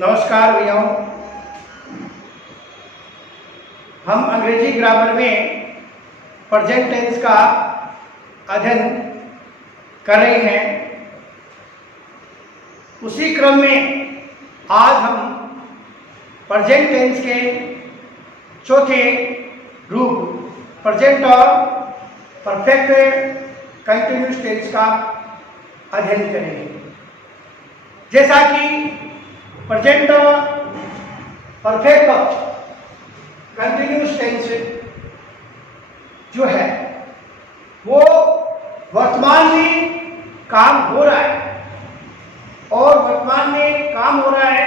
नमस्कार भैयाओं, हम अंग्रेजी ग्रामर में प्रेजेंट टेंस का अध्ययन कर रहे हैं। उसी क्रम में आज हम प्रेजेंट टेंस के चौथे रूप प्रेजेंट और परफेक्ट कंटिन्यूअस टेंस का अध्ययन करेंगे। जैसा कि प्रेजेंट परफेक्ट कंटिन्यूअस टेंस जो है वो वर्तमान में काम हो रहा है और वर्तमान में काम हो रहा है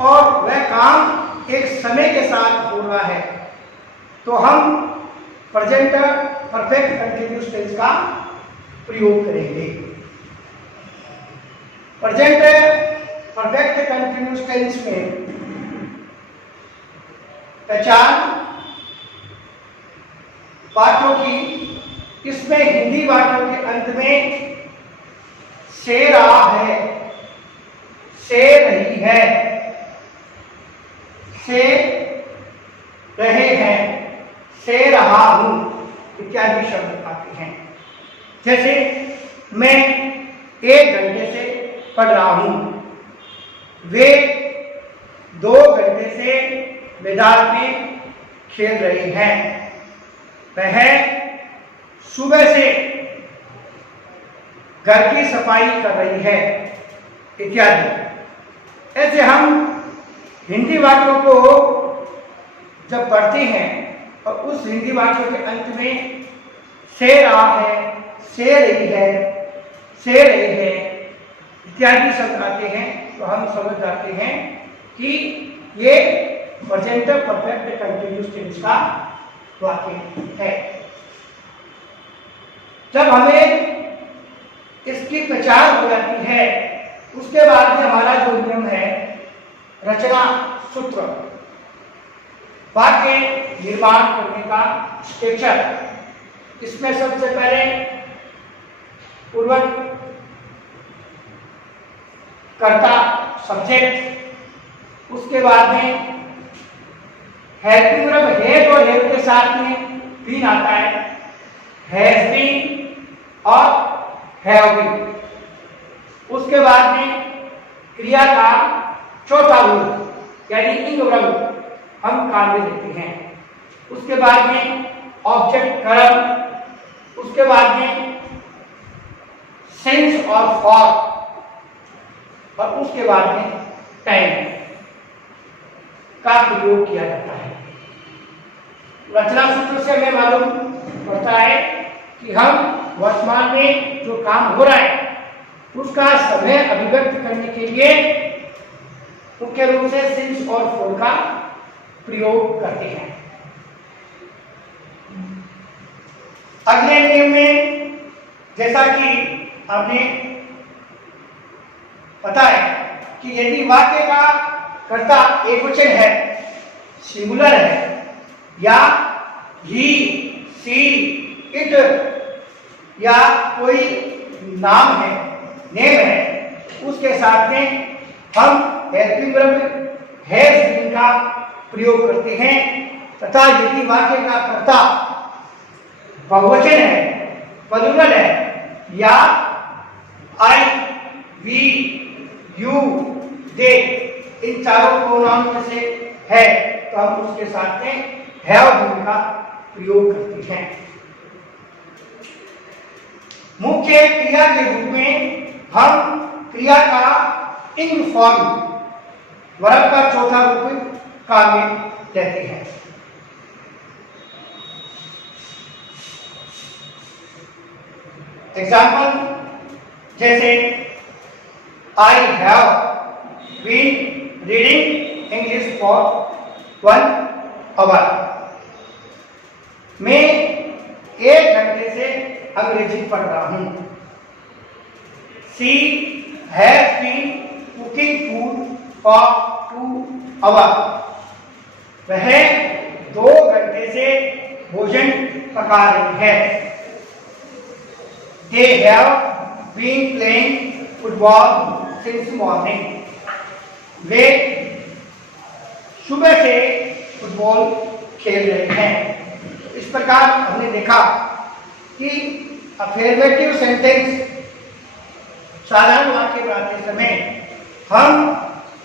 और वह काम एक समय के साथ हो रहा है, तो हम प्रेजेंट परफेक्ट कंटिन्यूअस टेंस का प्रयोग करेंगे। प्रेजेंट परफेक्ट कंटिन्यूअस टेंस में पहचान वाक्यों की, इसमें हिंदी वाक्यों के अंत में से रहा है, से रही है, से रहे हैं, से रहा हूं इत्यादि शब्द आते हैं। जैसे मैं 1 घंटे से पढ़ रहा हूं, वे 2 घंटे से मैदान में खेल रहे हैं, वह सुबह से घर की सफाई कर रही है इत्यादि। ऐसे हम हिंदी वाक्यों को जब पढ़ते हैं और उस हिंदी वाक्यों के अंत में से रहा है, से रही है, से रही है इत्यादि शब्द आते हैं, तो हम समझ जाते हैं कि ये प्रेजेंट परफेक्ट कंटिन्यूअस टेंस का वाक्य है। जब हमें इसकी पहचान हो जाती है, उसके बाद में हमारा जो नियम है रचना सूत्र, वाक्य निर्माण करने का स्ट्रक्चर, इसमें सबसे पहले पूर्वक कर्ता सब्जेक्ट, उसके बाद में हेल्पिंग वर्ब हैज और हैव के साथ में बीन आता है, हैज बीन और हैव बीन। उसके बाद में क्रिया का चौथा रूप यानी इंग वर्ब हम काम में लेते हैं। उसके बाद में ऑब्जेक्ट कर्म, उसके बाद में सिंस और फॉर, और उसके बाद में टाइम का प्रयोग किया जाता है। रचना सूत्र से हमें मालूम पड़ता है कि हम वर्तमान में जो काम हो रहा है उसका समय अभिव्यक्त करने के लिए मुख्य रूप से सिंस और फॉर का प्रयोग करते हैं। अगले नियम में जैसा कि आपने पता है कि यदि वाक्य का कर्ता एकवचन है, सिंगुलर है, या ही, सी, इट या कोई नाम है, नेम है, उसके साथ में हम हेल्पिंग वर्ब हैज बीन का प्रयोग करते हैं। तथा यदि वाक्य का कर्ता बहुवचन है, प्लूरल है, या आई, वी, यू, दे इन चारों प्रोनाउन में से है, तो हम उसके साथ में हैव बीन का प्रयोग करते हैं। मुख्य क्रिया के रूप में हम क्रिया का इंग फॉर्म वर्ब का चौथा रूप काम में लेते हैं। एग्जाम्पल जैसे I have been reading English for 1 hour. मैं 1 घंटे से अंग्रेजी पढ़ रहा हूँ। She has been cooking food for 2 hours. वह 2 घंटे से भोजन पका रही है। They have been playing football since morning. वे सुबह से फुटबॉल खेल रहे हैं। इस प्रकार हमने देखा कि अफर्मेटिव सेंटेंस साधारण वाक्य बनाते समय हम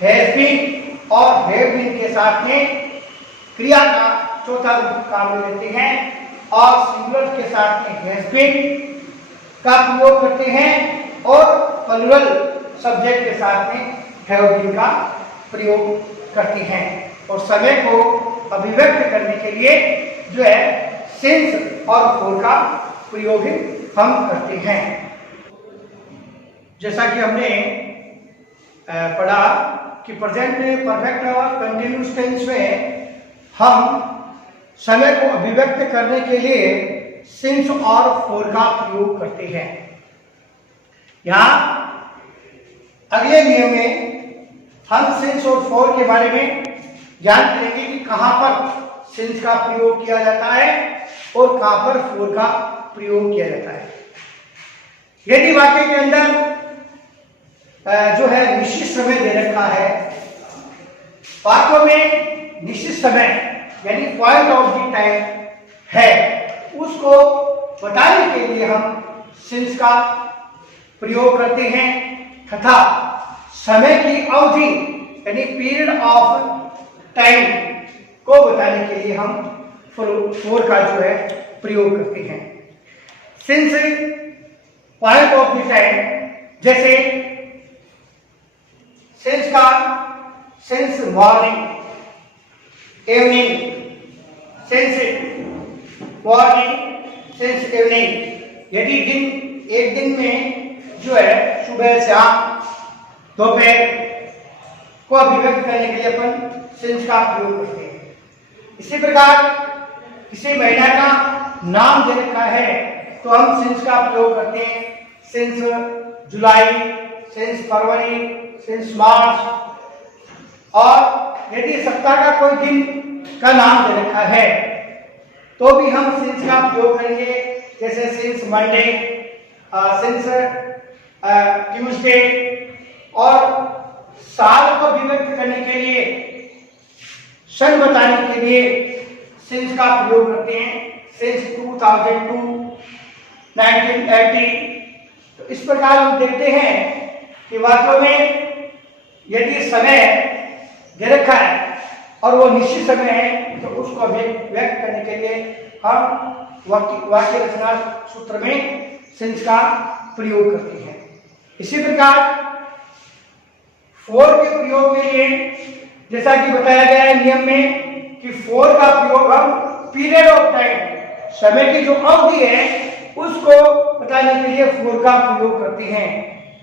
हैज बीन और हैव बीन के साथ में क्रिया का चौथा रूप काम में लेते हैं और सिंगुलर के साथ में हैज बीन का प्रयोग करते हैं और प्लूरल सब्जेक्ट के साथ में हैव बीन का प्रयोग करते हैं और समय को अभिव्यक्त करने के लिए जो है सिंस और फॉर का प्रयोग हम करते हैं। जैसा कि हमने पढ़ा कि प्रेजेंट परफेक्ट और कंटिन्यूअस टेंस में हम समय को अभिव्यक्त करने के लिए सिंस और फॉर का प्रयोग करते हैं। यहाँ अगले नियम में हम सिंस और फॉर के बारे में ज्ञान करेंगे कि कहां पर सिंस का प्रयोग किया जाता है और कहां पर फॉर का प्रयोग किया जाता है। यदि वाक्य के अंदर जो है निश्चित समय दे रखा है, वाक्यों में निश्चित समय यानी पॉइंट ऑफ द टाइम है, उसको बताने के लिए हम सिंस का प्रयोग करते हैं तथा समय की अवधि यानी पीरियड ऑफ टाइम को बताने के लिए हम फॉर का जो है प्रयोग करते हैं। Since point of the time, जैसे सिंस का since morning, evening, since morning, since evening. यदि एक दिन में जो है सुबह शाम दोपहर को अभिव्यक्त करने के लिए अपन सिंस का प्रयोग करते हैं। इसी प्रकार किसी महीना का नाम दे रखा है तो हम सिंस का प्रयोग करते हैं। सिंस जुलाई, सिंस फरवरी, सिंस मार्च। और यदि सप्ताह का कोई दिन का नाम दे रखा है तो भी हम सिंस का प्रयोग करेंगे, जैसे सिंस मंडे, सिंस ट्यूसडे। और साल को अभिव्यक्त करने के लिए, सन बताने के लिए सिंस का प्रयोग करते हैं। सिंस 2002, 1980। तो इस प्रकार हम देखते हैं कि वाक्यों में यदि समय दे रखा है और वो निश्चित समय है तो उसको व्यक्त करने के लिए हम वाक्य रचना सूत्र में सिंस का प्रयोग करते हैं। इसी प्रकार फॉर के प्रयोग के लिए जैसा कि बताया गया है नियम में कि फॉर का प्रयोग हम पीरियड ऑफ टाइम, समय की जो अवधि है उसको बताने के लिए फॉर का प्रयोग करते हैं।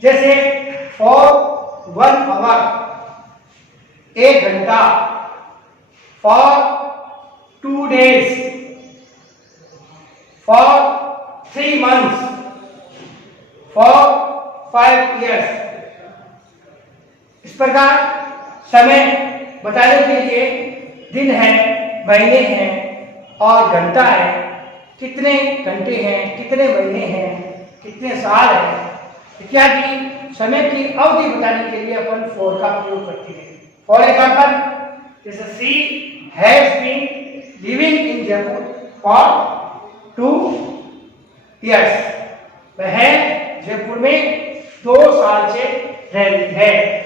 जैसे फॉर 1 आवर, 1 घंटा, for 2 days, for 3 months, for 5 years। इस प्रकार समय बताने के लिए दिन है, महीने हैं और घंटा है, कितने घंटे हैं, कितने महीने हैं, कितने साल हैं इत्यादि समय की अवधि बताने के लिए अपन फॉर का प्रयोग करते हैं। फॉर एग्जाम्पल, जैसे she has been living in Jaipur for 2 years। वह जयपुर में 2 साल से रह रही है।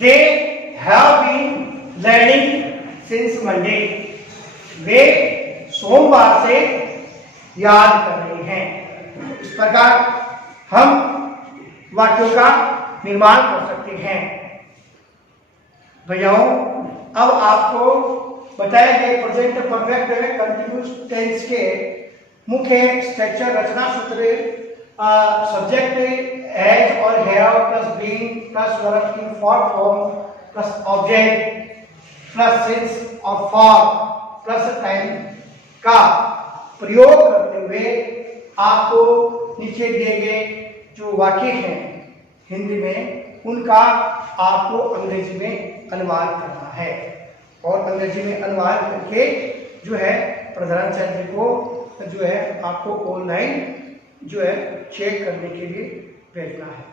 They have been learning since Monday। वे सोमवार से याद कर रहे हैं। इस प्रकार हम वाक्यों का निर्माण कर सकते हैं। भैयाओं, अब आपको बताए गए प्रेजेंट परफेक्ट कंटिन्यूअस टेंस के मुख्य स्ट्रक्चर, रचना सूत्र, सब्जेक्ट हैज और have plus being plus verb in for form plus object plus since और फॉर प्लस टाइम का प्रयोग करते हुए आपको नीचे दिए गए जो वाक्य हैं हिंदी में उनका आपको अंग्रेजी में अनुवाद करना है और अंग्रेजी में अनुवाद करके जो है प्रधानाचार्य को जो है आपको ऑनलाइन जो है चेक करने के लिए भेजना है।